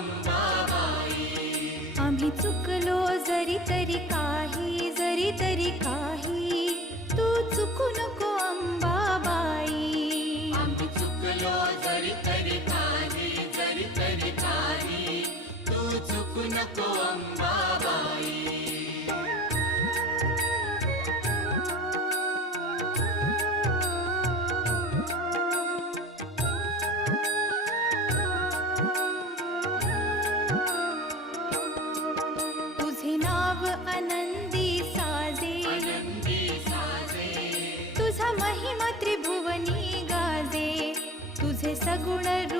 अंबाबाई. आम्ही चुकलो जरी तरी काही, तू चुकू नको अंबाबाई. आम्ही चुकलो जरी तरी काही, तू चुकू नको अंबाबाई. तुझे नाव आनंदी साजे, तुझा महिमा त्रिभुवनी गाजे. तुझे सगुण रूप